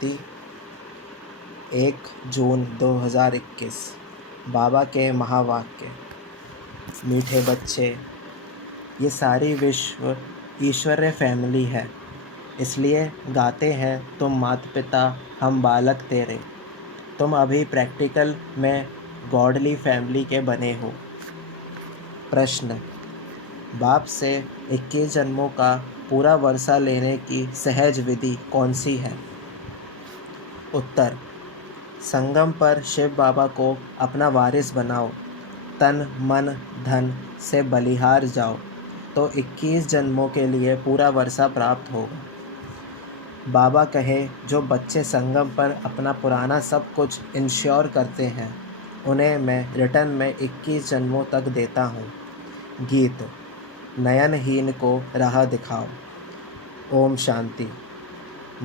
शांति। 1 जून 2021। बाबा के महावाक्य। मीठे बच्चे, ये सारी विश्व ईश्वरीय फैमिली है, इसलिए गाते हैं तुम माता पिता हम बालक तेरे। तुम अभी प्रैक्टिकल में गॉडली फैमिली के बने हो। प्रश्न: बाप से 21 जन्मों का पूरा वर्षा लेने की सहज विधि कौन सी है? उत्तर: संगम पर शिव बाबा को अपना वारिस बनाओ, तन मन धन से बलिहार जाओ, तो 21 जन्मों के लिए पूरा वर्षा प्राप्त होगा। बाबा कहे, जो बच्चे संगम पर अपना पुराना सब कुछ इंश्योर करते हैं, उन्हें मैं रिटर्न में 21 जन्मों तक देता हूँ। गीत: नयनहीन को राह दिखाओ। ओम शांति।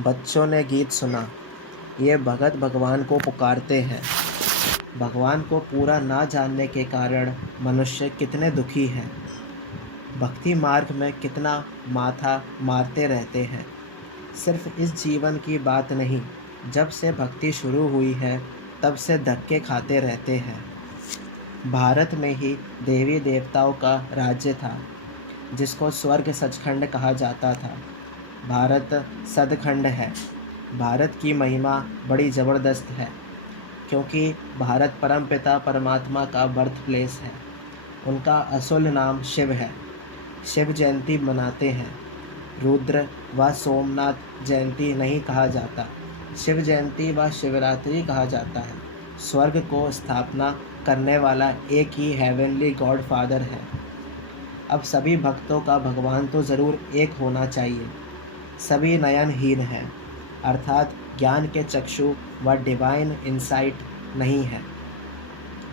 बच्चों ने गीत सुना। ये भगत भगवान को पुकारते हैं। भगवान को पूरा ना जानने के कारण मनुष्य कितने दुखी हैं। भक्ति मार्ग में कितना माथा मारते रहते हैं। सिर्फ इस जीवन की बात नहीं, जब से भक्ति शुरू हुई है तब से धक्के खाते रहते हैं। भारत में ही देवी देवताओं का राज्य था, जिसको स्वर्ग सचखंड कहा जाता था। भारत सदखंड है। भारत की महिमा बड़ी ज़बरदस्त है, क्योंकि भारत परमपिता परमात्मा का बर्थ प्लेस है। उनका असुल नाम शिव है। शिव जयंती मनाते हैं। रुद्र व सोमनाथ जयंती नहीं कहा जाता, शिव जयंती व शिवरात्रि कहा जाता है। स्वर्ग को स्थापना करने वाला एक ही हेवनली गॉड फादर है। अब सभी भक्तों का भगवान तो ज़रूर एक होना चाहिए। सभी नयनहीन हैं, अर्थात ज्ञान के चक्षु व डिवाइन इंसाइट नहीं है।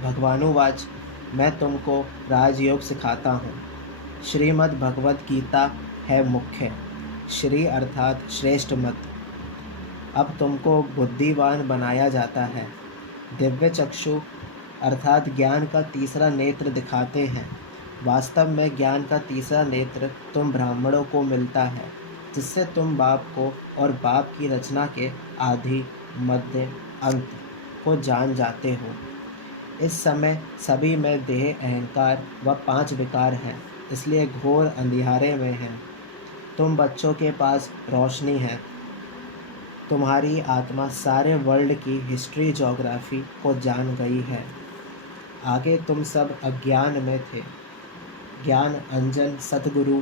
भगवानुवाच: मैं तुमको राजयोग सिखाता हूँ। श्रीमद् भगवद गीता है मुख्य। श्री अर्थात श्रेष्ठ मत। अब तुमको बुद्धिवान बनाया जाता है। दिव्य चक्षु अर्थात ज्ञान का तीसरा नेत्र दिखाते हैं। वास्तव में ज्ञान का तीसरा नेत्र तुम ब्राह्मणों को मिलता है, जिससे तुम बाप को और बाप की रचना के आदि मध्य अंत को जान जाते हो। इस समय सभी में देह, अहंकार व 5 विकार हैं, इसलिए घोर अंधियारे में हैं। तुम बच्चों के पास रोशनी है। तुम्हारी आत्मा सारे वर्ल्ड की हिस्ट्री ज्योग्राफी को जान गई है। आगे तुम सब अज्ञान में थे। ज्ञान अंजन सतगुरु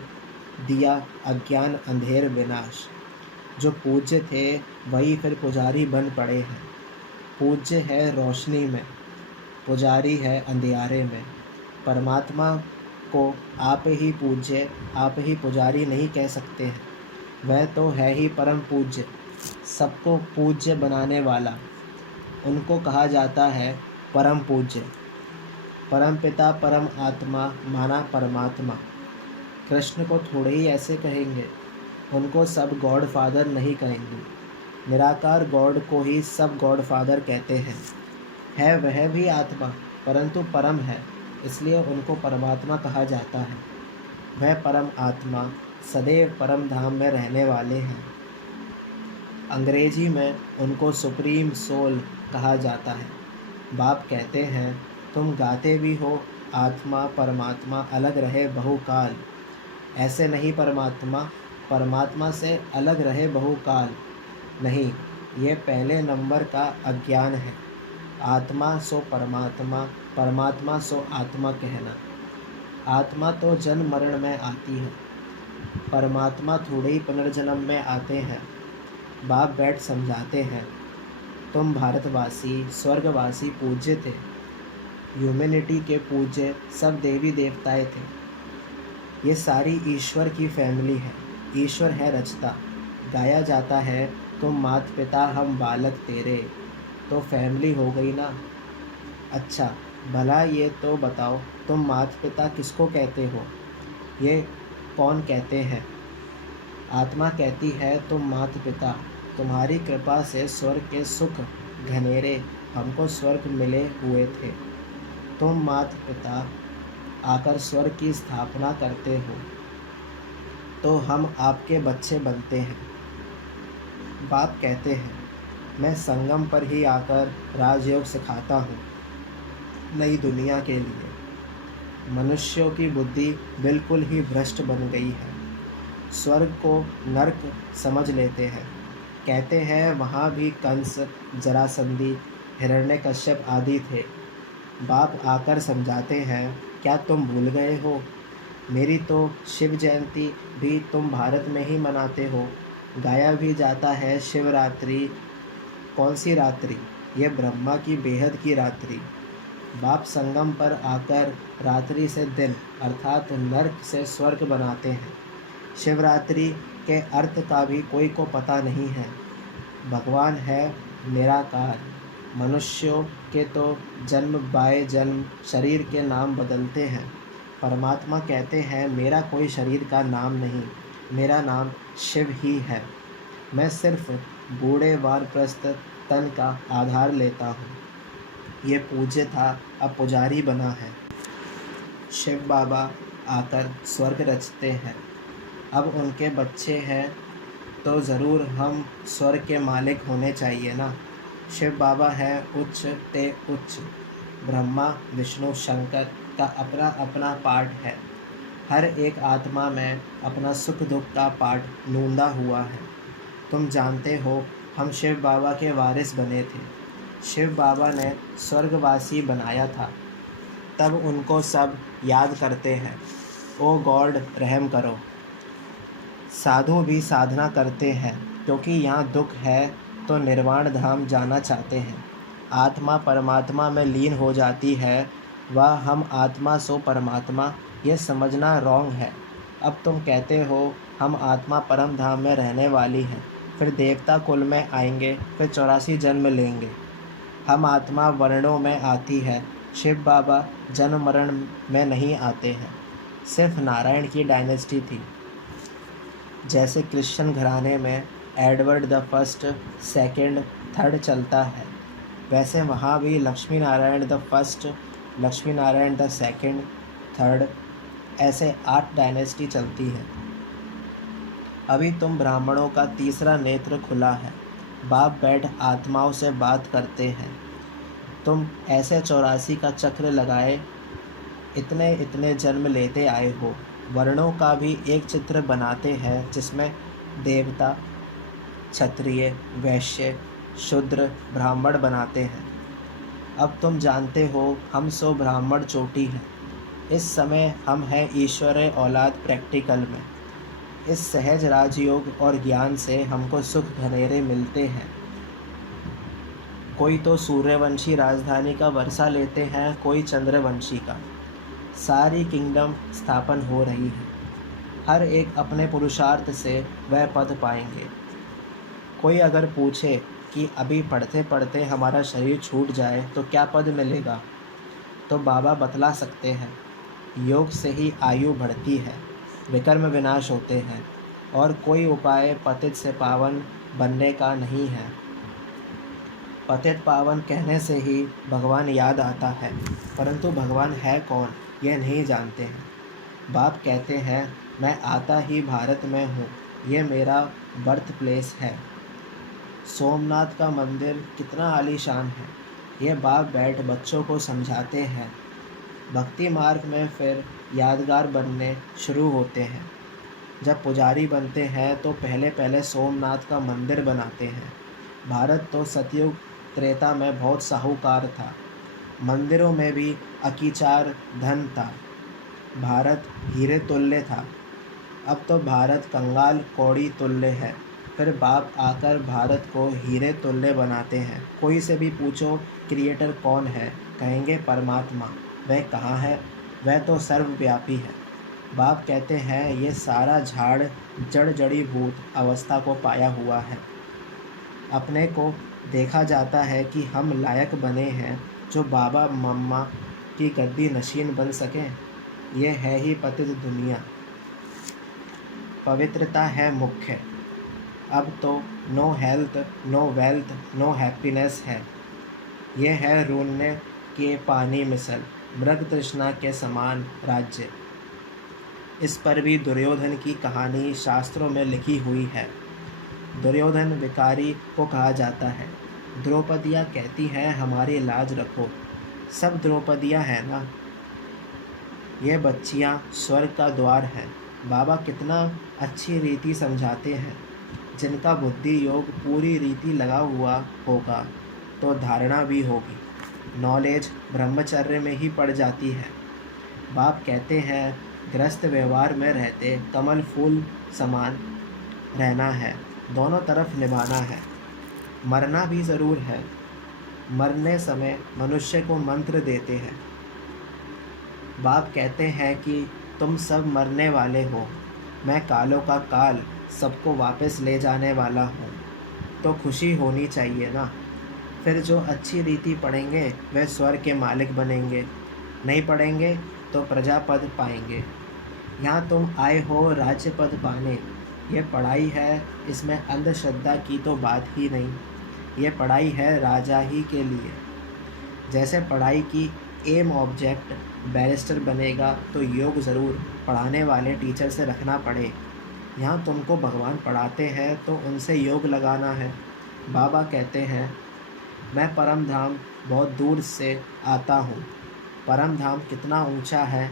दिया अज्ञान अंधेर विनाश। जो पूज्य थे वही फिर पुजारी बन पड़े हैं। पूज्य है रोशनी में, पुजारी है अंधियारे में। परमात्मा को आप ही पूज्य, आप ही पुजारी नहीं कह सकते हैं। वह तो है ही परम पूज्य, सबको पूज्य बनाने वाला। उनको कहा जाता है परम पूज्य। परम पिता परम आत्मा माना परमात्मा। कृष्ण को थोड़े ही ऐसे कहेंगे, उनको सब गॉड फादर नहीं कहेंगे। निराकार गॉड को ही सब गॉड फादर कहते हैं। है वह भी आत्मा, परंतु परम है, इसलिए उनको परमात्मा कहा जाता है। वह परम आत्मा सदैव परम धाम में रहने वाले हैं। अंग्रेजी में उनको सुप्रीम सोल कहा जाता है। बाप कहते हैं, तुम गाते भी हो आत्मा परमात्मा अलग रहे बहुकाल। ऐसे नहीं, परमात्मा से अलग रहे बहुकाल नहीं, ये पहले नंबर का अज्ञान है। आत्मा सो परमात्मा, परमात्मा सो आत्मा कहना। आत्मा तो जन्म मरण में आती है, परमात्मा थोड़े ही पुनर्जन्म में आते हैं। बाप बैठ समझाते हैं, तुम भारतवासी स्वर्गवासी पूज्य थे। ह्यूमैनिटी के पूज्य सब देवी देवताएं थे। ये सारी ईश्वर की फैमिली है। ईश्वर है रचता। गाया जाता है, तुम माता पिता हम बालक तेरे, तो फैमिली हो गई ना। अच्छा भला ये तो बताओ, तुम माता पिता किसको कहते हो? ये कौन कहते हैं? आत्मा कहती है, तुम माता पिता, तुम्हारी कृपा से स्वर्ग के सुख घनेरे हमको स्वर्ग मिले हुए थे। तुम माता पिता आकर स्वर्ग की स्थापना करते हो, तो हम आपके बच्चे बनते हैं। बाप कहते हैं, मैं संगम पर ही आकर राजयोग सिखाता हूँ नई दुनिया के लिए। मनुष्यों की बुद्धि बिल्कुल ही भ्रष्ट बन गई है। स्वर्ग को नर्क समझ लेते हैं। कहते हैं वहाँ भी कंस, जरासंधी, हिरण्यकश्यप आदि थे। बाप आकर समझाते हैं, क्या तुम भूल गए हो? मेरी तो शिव जयंती भी तुम भारत में ही मनाते हो। गाया भी जाता है शिवरात्रि। कौन सी रात्रि? यह ब्रह्मा की बेहद की रात्रि। बाप संगम पर आकर रात्रि से दिन अर्थात नर्क से स्वर्ग बनाते हैं। शिवरात्रि के अर्थ का भी कोई को पता नहीं है। भगवान है निराकार। मनुष्यों के तो जन्म बाय जन्म शरीर के नाम बदलते हैं। परमात्मा कहते हैं मेरा कोई शरीर का नाम नहीं, मेरा नाम शिव ही है। मैं सिर्फ बूढ़े वानप्रस्थ तन का आधार लेता हूँ। ये पूज्य था, अब पुजारी बना है। शिव बाबा आकर स्वर्ग रचते हैं। अब उनके बच्चे हैं तो ज़रूर हम स्वर्ग के मालिक होने चाहिए ना। शिव बाबा है उच्च ते उच्च। ब्रह्मा विष्णु शंकर का अपना अपना पाठ है। हर एक आत्मा में अपना सुख दुख का पाठ नूंदा हुआ है। तुम जानते हो हम शिव बाबा के वारिस बने थे। शिव बाबा ने स्वर्गवासी बनाया था, तब उनको सब याद करते हैं, ओ गॉड रहम करो। साधु भी साधना करते हैं क्योंकि यहाँ दुख है तो निर्वाण धाम जाना चाहते हैं। आत्मा परमात्मा में लीन हो जाती है, वह हम आत्मा सो परमात्मा, ये समझना रॉन्ग है। अब तुम कहते हो हम आत्मा परम धाम में रहने वाली हैं, फिर देवता कुल में आएंगे, फिर 84 जन्म लेंगे। हम आत्मा वर्णों में आती है। शिव बाबा जन्म मरण में नहीं आते हैं। सिर्फ नारायण की डायनेस्टी थी। जैसे क्रिश्चियन घराने में Edward the first, second, third चलता है, वैसे वहाँ भी Lakshmi Narayan the first, Lakshmi Narayan the second, third, ऐसे 8 डायनेस्टी चलती है। अभी तुम ब्राह्मणों का तीसरा नेत्र खुला है। बाप बैठ आत्माओं से बात करते हैं। तुम ऐसे 84 का चक्र लगाए इतने इतने जन्म लेते आए हो। वर्णों का भी एक चित्र बनाते हैं जिसमें देवता, क्षत्रिय, वैश्य, शूद्र, ब्राह्मण बनाते हैं। अब तुम जानते हो हम सो ब्राह्मण चोटी हैं। इस समय हम हैं ईश्वरीय औलाद प्रैक्टिकल में। इस सहज राजयोग और ज्ञान से हमको सुख घनेरे मिलते हैं। कोई तो सूर्यवंशी राजधानी का वर्षा लेते हैं, कोई चंद्रवंशी का। सारी किंगडम स्थापन हो रही है। हर एक अपने पुरुषार्थ से वह पद पाएंगे। कोई अगर पूछे कि अभी पढ़ते पढ़ते हमारा शरीर छूट जाए तो क्या पद मिलेगा, तो बाबा बतला सकते हैं, योग से ही आयु बढ़ती है, विकर्म विनाश होते हैं, और कोई उपाय पतित से पावन बनने का नहीं है। पतित पावन कहने से ही भगवान याद आता है, परंतु भगवान है कौन यह नहीं जानते हैं। बाप कहते हैं मैं आता ही भारत में हूँ, ये मेरा बर्थ प्लेस है। सोमनाथ का मंदिर कितना आलीशान है, ये बाप बैठ बच्चों को समझाते हैं। भक्ति मार्ग में फिर यादगार बनने शुरू होते हैं। जब पुजारी बनते हैं तो पहले पहले सोमनाथ का मंदिर बनाते हैं। भारत तो सतयुग त्रेता में बहुत साहूकार था। मंदिरों में भी अकीचार धन था। भारत हीरे तुल्य था। अब तो भारत कंगाल कौड़ी तुल्य है। फिर बाप आकर भारत को हीरे तुल्य बनाते हैं। कोई से भी पूछो क्रिएटर कौन है, कहेंगे परमात्मा। वह कहाँ है? वह तो सर्वव्यापी है। बाप कहते हैं ये सारा झाड़ जड़ जड़ी भूत अवस्था को पाया हुआ है। अपने को देखा जाता है कि हम लायक बने हैं जो बाबा मम्मा की गद्दी नशीन बन सकें। ये है ही पतित दुनिया। पवित्रता है मुख्य। अब तो no health, no wealth, no happiness है। ये है रूनने के पानी मिसल, मृग तृष्णा के समान राज्य। इस पर भी दुर्योधन की कहानी शास्त्रों में लिखी हुई है। दुर्योधन विकारी को कहा जाता है। द्रौपदियाँ कहती हैं हमारी लाज रखो। सब द्रौपदियाँ हैं ना। ये बच्चियाँ स्वर्ग का द्वार है। बाबा कितना अच्छी रीति समझाते हैं। जिनका बुद्धि योग पूरी रीति लगा हुआ होगा तो धारणा भी होगी। नॉलेज ब्रह्मचर्य में ही पड़ जाती है। बाप कहते हैं गृहस्थ व्यवहार में रहते कमल फूल समान रहना है, दोनों तरफ निभाना है। मरना भी ज़रूर है। मरने समय मनुष्य को मंत्र देते हैं। बाप कहते हैं कि तुम सब मरने वाले हो, मैं कालों का काल सबको वापस ले जाने वाला हूँ। तो खुशी होनी चाहिए ना। फिर जो अच्छी रीति पढ़ेंगे वह स्वर्ग के मालिक बनेंगे, नहीं पढ़ेंगे तो प्रजापद पाएंगे। यहाँ तुम आए हो राज्य पद पाने। ये पढ़ाई है, इसमें अंधश्रद्धा की तो बात ही नहीं। ये पढ़ाई है राजा ही के लिए। जैसे पढ़ाई की एम ऑब्जेक्ट बैरिस्टर बनेगा तो योग ज़रूर पढ़ाने वाले टीचर से रखना पड़े। यहाँ तुमको भगवान पढ़ाते हैं तो उनसे योग लगाना है। बाबा कहते हैं मैं परम धाम बहुत दूर से आता हूँ। परम धाम कितना ऊंचा है,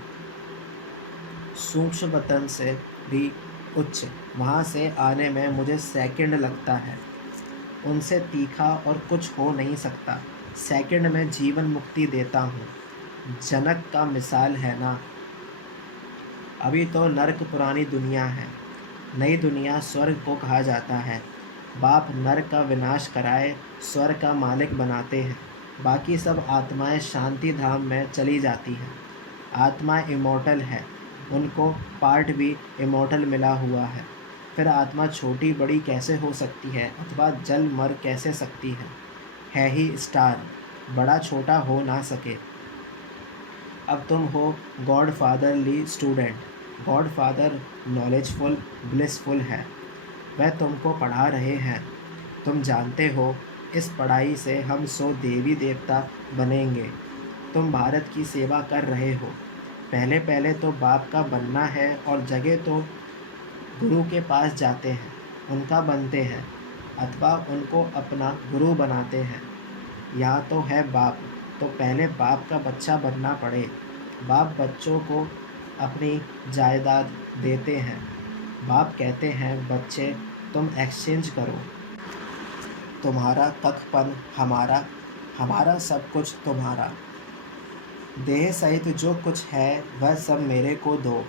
सूक्ष्म वतन से भी उच्च। वहाँ से आने में मुझे सेकंड लगता है। उनसे तीखा और कुछ हो नहीं सकता। सेकंड में जीवन मुक्ति देता हूँ। जनक का मिसाल है ना। अभी तो नरक पुरानी दुनिया है, नई दुनिया स्वर्ग को कहा जाता है। बाप नरक का विनाश कराए स्वर्ग का मालिक बनाते हैं। बाकी सब आत्माएं शांति धाम में चली जाती हैं। आत्मा इमोर्टल है, उनको पार्ट भी इमोर्टल मिला हुआ है। फिर आत्मा छोटी बड़ी कैसे हो सकती है, अथवा जल मर कैसे सकती है ही स्टार, बड़ा छोटा हो ना सके। अब तुम हो God fatherly student. God father knowledgeful blissful है, वह तुमको पढ़ा रहे हैं। तुम जानते हो इस पढ़ाई से हम 100 देवी देवता बनेंगे। तुम भारत की सेवा कर रहे हो। पहले पहले तो बाप का बनना है और जगह तो गुरु के पास जाते हैं, उनका बनते हैं, अथवा उनको अपना गुरु बनाते हैं। यहाँ तो है बाप, तो पहले बाप का बच्चा बनना पड़े। बाप बच्चों को अपनी जायदाद देते हैं। बाप कहते हैं बच्चे तुम एक्सचेंज करो, तुम्हारा कखपन हमारा, हमारा सब कुछ तुम्हारा। देह सहित जो कुछ है वह सब मेरे को दो।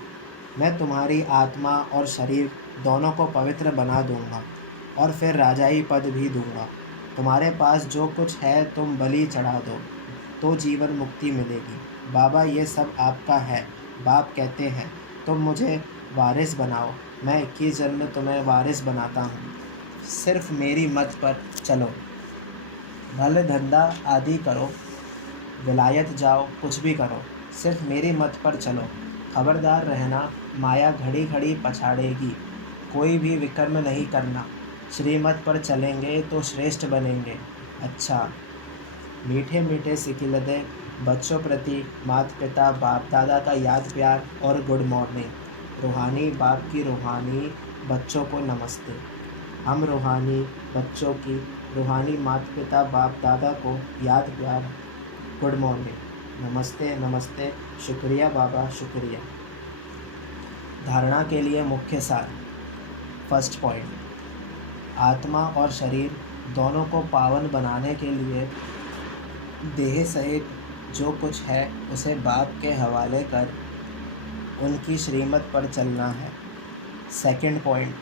मैं तुम्हारी आत्मा और शरीर दोनों को पवित्र बना दूंगा और फिर राजाई पद भी दूंगा। तुम्हारे पास जो कुछ है तुम बलि चढ़ा दो तो जीवन मुक्ति मिलेगी। बाबा ये सब आपका है। बाप कहते हैं तुम मुझे वारिस बनाओ, मैं 21 जन्म तुम्हें वारिस बनाता हूँ। सिर्फ मेरी मत पर चलो, भले धंधा आदि करो, विलायत जाओ, कुछ भी करो, सिर्फ मेरी मत पर चलो। खबरदार रहना, माया घड़ी घड़ी पछाड़ेगी। कोई भी विकर्म नहीं करना। श्रीमत पर चलेंगे तो श्रेष्ठ बनेंगे। अच्छा, मीठे मीठे सिकिलदे बच्चों प्रति माता पिता बाप दादा का याद प्यार और गुड मॉर्निंग। रूहानी बाप की रूहानी बच्चों को नमस्ते। हम रूहानी बच्चों की रूहानी माता पिता बाप दादा को याद प्यार, गुड मॉर्निंग, नमस्ते नमस्ते, शुक्रिया बाबा शुक्रिया। धारणा के लिए मुख्य सार। फर्स्ट पॉइंट, आत्मा और शरीर दोनों को पावन बनाने के लिए देह सहित जो कुछ है उसे बाप के हवाले कर उनकी श्रीमत पर चलना है। सेकंड पॉइंट,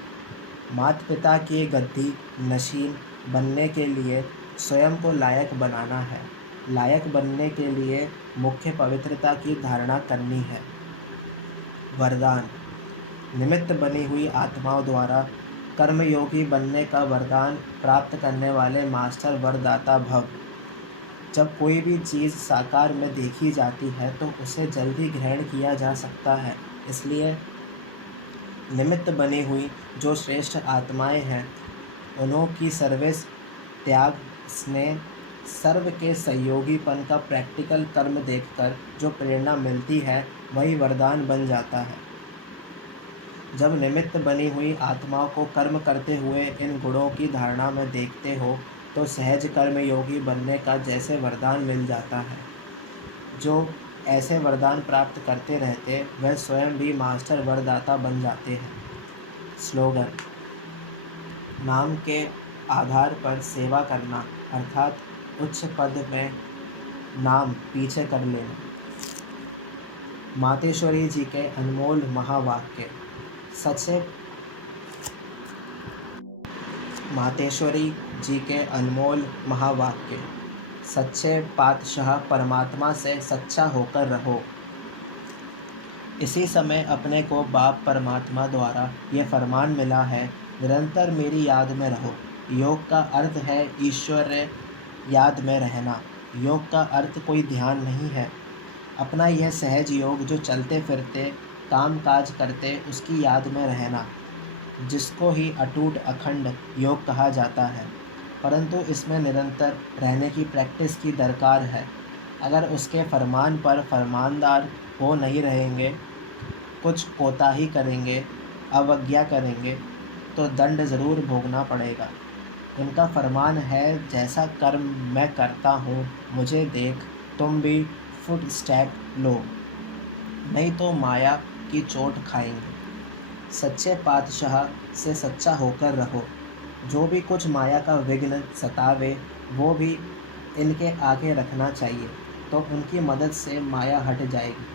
माता पिता की गद्दी नशीन बनने के लिए स्वयं को लायक बनाना है। लायक बनने के लिए मुख्य पवित्रता की धारणा करनी है। वरदान, निमित्त बनी हुई आत्माओं द्वारा कर्मयोगी बनने का वरदान प्राप्त करने वाले मास्टर वरदाता भव। जब कोई भी चीज़ साकार में देखी जाती है तो उसे जल्दी ग्रहण किया जा सकता है, इसलिए निमित्त बनी हुई जो श्रेष्ठ आत्माएं हैं उन्हों की सर्विस, त्याग, स्नेह, सर्व के सहयोगीपन का प्रैक्टिकल कर्म देखकर जो प्रेरणा मिलती है वही वरदान बन जाता है। जब निमित्त बनी हुई आत्माओं को कर्म करते हुए इन गुणों की धारणा में देखते हो तो सहज कर्म योगी बनने का जैसे वरदान मिल जाता है। जो ऐसे वरदान प्राप्त करते रहते वह स्वयं भी मास्टर वरदाता बन जाते हैं। स्लोगन: नाम के आधार पर सेवा करना अर्थात उच्च पद में नाम पीछे कर लेना। मातेश्वरी जी के अनमोल महावाक्य। सच्चे मातेश्वरी जी के अनमोल महावाक्य। सच्चे पातशाह परमात्मा से सच्चा होकर रहो। इसी समय अपने को बाप परमात्मा द्वारा ये फरमान मिला है, निरंतर मेरी याद में रहो। योग का अर्थ है ईश्वर याद में रहना। योग का अर्थ कोई ध्यान नहीं है। अपना यह सहज योग जो चलते फिरते काम काज करते उसकी याद में रहना, जिसको ही अटूट अखंड योग कहा जाता है। परंतु इसमें निरंतर रहने की प्रैक्टिस की दरकार है। अगर उसके फरमान पर फरमानदार हो नहीं रहेंगे, कुछ कोताही करेंगे, अवज्ञा करेंगे तो दंड ज़रूर भोगना पड़ेगा। उनका फरमान है, जैसा कर्म मैं करता हूँ मुझे देख तुम भी फुट स्टेप लो, नहीं तो माया की चोट खाएंगे। सच्चे पातशाह से सच्चा होकर रहो। जो भी कुछ माया का विघ्न सतावे वो भी इनके आगे रखना चाहिए, तो उनकी मदद से माया हट जाएगी,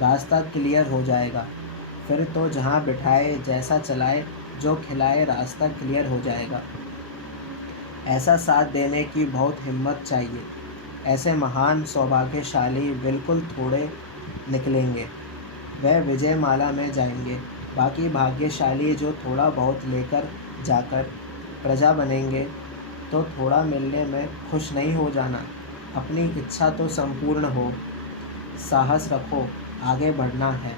रास्ता क्लियर हो जाएगा। फिर तो जहाँ बिठाए जैसा चलाए जो खिलाए रास्ता क्लियर हो जाएगा। ऐसा साथ देने की बहुत हिम्मत चाहिए। ऐसे महान सौभाग्यशाली बिल्कुल थोड़े निकलेंगे, वह विजय माला में जाएंगे। बाकी भाग्यशाली जो थोड़ा बहुत लेकर जाकर प्रजा बनेंगे, तो थोड़ा मिलने में खुश नहीं हो जाना। अपनी इच्छा तो संपूर्ण हो, साहस रखो, आगे बढ़ना है।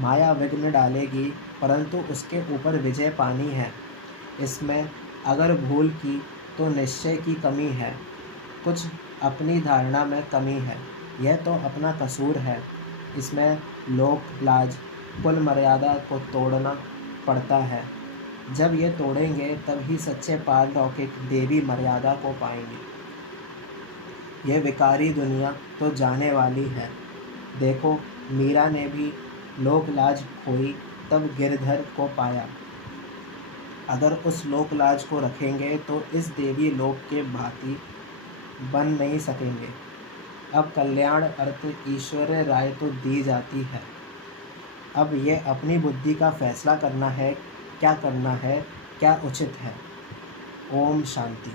माया विघ्न डालेगी परंतु उसके ऊपर विजय पानी है। इसमें अगर भूल की तो निश्चय की कमी है, कुछ अपनी धारणा में कमी है, यह तो अपना कसूर है। इसमें लोक लाज कुल मर्यादा को तोड़ना पड़ता है। जब ये तोड़ेंगे तब ही सच्चे पारलौकिक देवी मर्यादा को पाएंगे। यह विकारी दुनिया तो जाने वाली है। देखो, मीरा ने भी लोक लाज खोई तब गिरधर को पाया। अगर उस लोक लाज को रखेंगे तो इस देवी लोक के भांति बन नहीं सकेंगे। अब कल्याण अर्थ ईश्वरीय राय तो दी जाती है। अब ये अपनी बुद्धि का फैसला करना है, क्या करना है, क्या उचित है। ओम शांति।